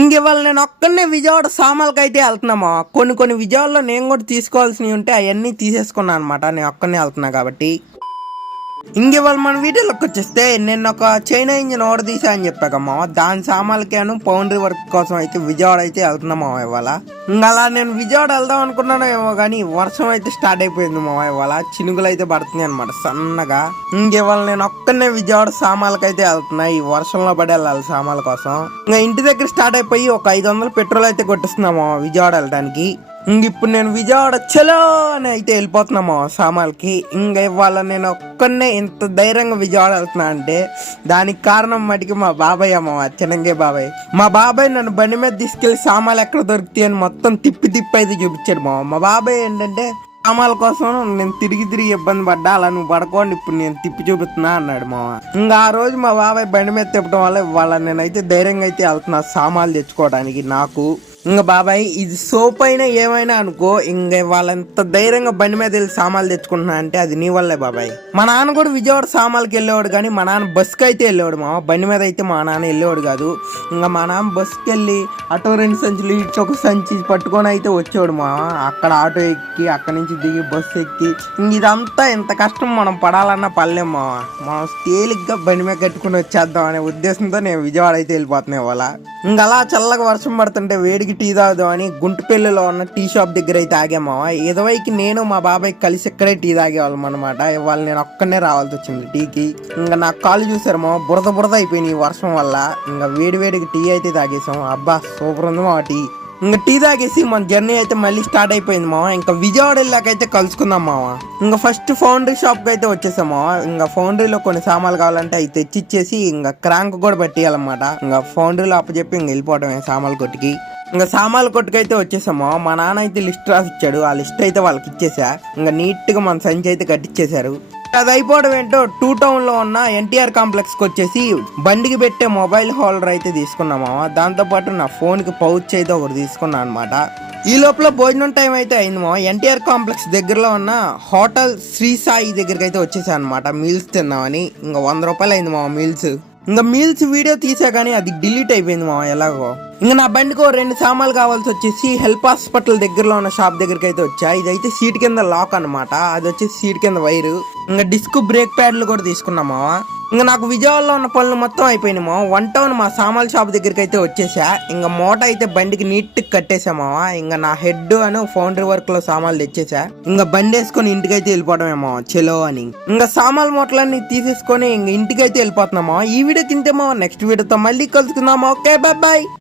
ఇంకెవాళ నేను ఒక్కనే విజయవాడ సామాన్లకైతే వెళ్తున్నామా. కొన్ని విజయవాడలో నేను కూడా తీసుకోవాల్సినవి ఉంటే అవన్నీ తీసేసుకున్నాను అనమాట. నేను ఒక్కనే వెళ్తున్నా కాబట్టి. ఇంకెవాళ మన వీడియోలోకి వచ్చేస్తే నేను ఒక చైనా ఇంజిన్ ఆర్డర్ తీసా అని చెప్పాకమ్మా. దాని సామాన్లకేను పౌండరీ వర్క్ కోసం అయితే విజయవాడ అయితే వెళ్తున్నామా ఇవాళ. ఇంకా అలా నేను విజయవాడ వెళ్దాం అనుకున్నాను ఏమో కానీ వర్షం అయితే స్టార్ట్ అయిపోయింది మా ఇవాళ. చినుకులు అయితే పడుతున్నాయి అనమాట సన్నగా. ఇంకెవాళ నేను ఒక్కనే విజయవాడ సామాన్లకైతే వెళ్తున్నా. ఈ వర్షంలో పడి వెళ్ళాలి సామాన్ల కోసం. ఇంకా ఇంటి దగ్గర స్టార్ట్ అయిపోయి ఒక 500 పెట్రోల్ అయితే కొట్టిస్తున్నాము విజయవాడ వెళ్ళడానికి. ఇప్పుడు నేను విజయవాడ చలో అని అయితే వెళ్ళిపోతున్నాము సామాన్లకి. ఇవాళ నేను ఒక్కనే ఇంత ధైర్యంగా విజయవాడ వెళ్తున్నా అంటే దానికి కారణం మటుకి మా బాబాయ్ అమ్మ, చిన్నంగే బాబాయ్. మా బాబాయ్ నన్ను బండి మీద తీసుకెళ్లి సామాన్లు ఎక్కడ దొరుకుతాయి అని మొత్తం తిప్పి అయితే చూపించాడు. మా బాబాయ్ ఏంటంటే సామాన్ల కోసం నేను తిరిగి ఇబ్బంది పడ్డా, అలా నువ్వు పడుకోండి ఇప్పుడు నేను తిప్పి చూపిస్తున్నా అన్నాడు మామ. ఆ రోజు మా బాబాయ్ బండి మీద తిప్పడం వల్ల ఇవాళ నేనైతే ధైర్యంగా అయితే వెళ్తున్నా సామాన్లు తెచ్చుకోవడానికి. నాకు బాబాయ్ ఇది సోప్ అయినా ఏమైనా అనుకో, వాళ్ళంత ధైర్యంగా బండి మీద వెళ్ళి సామాన్లు తెచ్చుకుంటున్నా అంటే అది నీ వల్లే బాబాయ్. మా నాన్న కూడా విజయవాడ సామాన్లకి వెళ్ళేవాడు కానీ మా నాన్న బస్కి అయితే వెళ్ళేవాడు మా బండి మీద అయితే మా నాన్న వెళ్ళేవాడు కాదు. మా నాన్న బస్కి వెళ్ళి ఆటో 2 సంచులు ఇటు ఒక సంచి పట్టుకొని అయితే వచ్చేవాడు మా. అక్కడ ఆటో ఎక్కి అక్కడి నుంచి దిగి బస్సు ఎక్కి ఇదంతా ఇంత కష్టం మనం పడాలన్నా పడలేం మా. మనం తేలిగ్గా బండి మీద కట్టుకుని వచ్చేద్దాం అనే ఉద్దేశంతో నేను విజయవాడ అయితే వెళ్ళిపోతున్నాయి వాళ్ళ. అలా చల్లగా వర్షం పడుతుంటే వేడికి టీ తాగుదాం అని గుంటుపల్లిలో ఉన్న టీ షాప్ దగ్గర అయితే ఆగామా. ఇదివైకి నేను మా బాబాయ్ కలిసి ఇక్కడే టీ తాగేవాళ్ళం అనమాట. ఇవాళ నేను ఒక్కనే రావాల్సి వచ్చింది టీకి. నాకు కాళ్ళు చూసారు మా, బురద అయిపోయినాయి వర్షం వల్ల. వేడికి టీ అయితే తాగేసాం. అబ్బా సూపర్ ఉంది మా టీ. టీ తాగేసి మన జర్నీ అయితే మళ్ళీ స్టార్ట్ అయిపోయింది మామ. విజయవాడ వెళ్ళాకైతే కలుసుకుందాం మామ. ఫస్ట్ ఫౌండరీ షాప్ కి అయితే వచ్చేసామా. ఫౌండరీలో కొన్ని సామాన్లు కావాలంటే అవి తెచ్చిచ్చేసి క్రాంక్ కూడా పెట్టేయాలన్నమాట. ఫౌండరీలో అప్పచెప్పి వెళ్ళిపోవడమే సామాన్ల కొట్టుకి. సామాన్ల కొట్టుకైతే వచ్చేసామా. మా నాన్న అయితే లిస్ట్ రాసిచ్చాడు. ఆ లిస్ట్ అయితే వాళ్ళకి ఇచ్చేసా. నీట్ గా మన సంచి అయితే కట్టించేశారు. అది అయిపోవడం ఏంటో 2 టౌన్ లో ఉన్న ఎన్టీఆర్ కాంప్లెక్స్ కి వచ్చేసి బండికి పెట్టే మొబైల్ హోల్డర్ అయితే తీసుకున్నామా. దాంతో పాటు నా ఫోన్ కి పౌచ్ అయితే ఒకటి తీసుకున్నా అనమాట. ఈ లోపల భోజనం టైం అయితే అయింది మా. ఎన్టీఆర్ కాంప్లెక్స్ దగ్గరలో ఉన్న హోటల్ శ్రీ సాయి దగ్గరికి అయితే వచ్చేసా అనమాట మీల్స్ తిన్నామని. 100 రూపాయలు అయింది మా మీల్స్. మీల్స్ వీడియో తీసా కానీ అది డిలీట్ అయిపోయింది మా ఎలాగో. నా బండికి 2 సామాన్లు కావాల్సి వచ్చేసి హెల్ప్ హాస్పిటల్ దగ్గరలో ఉన్న షాప్ దగ్గరికి అయితే వచ్చా. ఇదైతే సీట్ కింద లాక్ అనమాట. అది వచ్చేసి సీట్ కింద వైరు. డిస్క్ బ్రేక్ ప్యాడ్లు కూడా తీసుకున్నామా. నాకు విజయవాడలో ఉన్న పనులు మొత్తం అయిపోయినామా. 1 టౌన్ మా సామాన్ల షాప్ దగ్గరికి అయితే వచ్చేసా. మూట అయితే బండికి నీట్ కట్టేసామా. నా హెడ్ అని ఫౌండరీ వర్క్ లో సామాన్లు తెచ్చేసా. బండి వేసుకొని ఇంటికైతే వెళ్ళిపోవడమేమో చెలో అని. సామాన్ల మూటలన్నీ తీసేసుకొని ఇంటికైతే వెళ్ళిపోతున్నామా. ఈ వీడియో కింద నెక్స్ట్ వీడియోతో మళ్ళీ కలుసుకుందామా. Okay bye.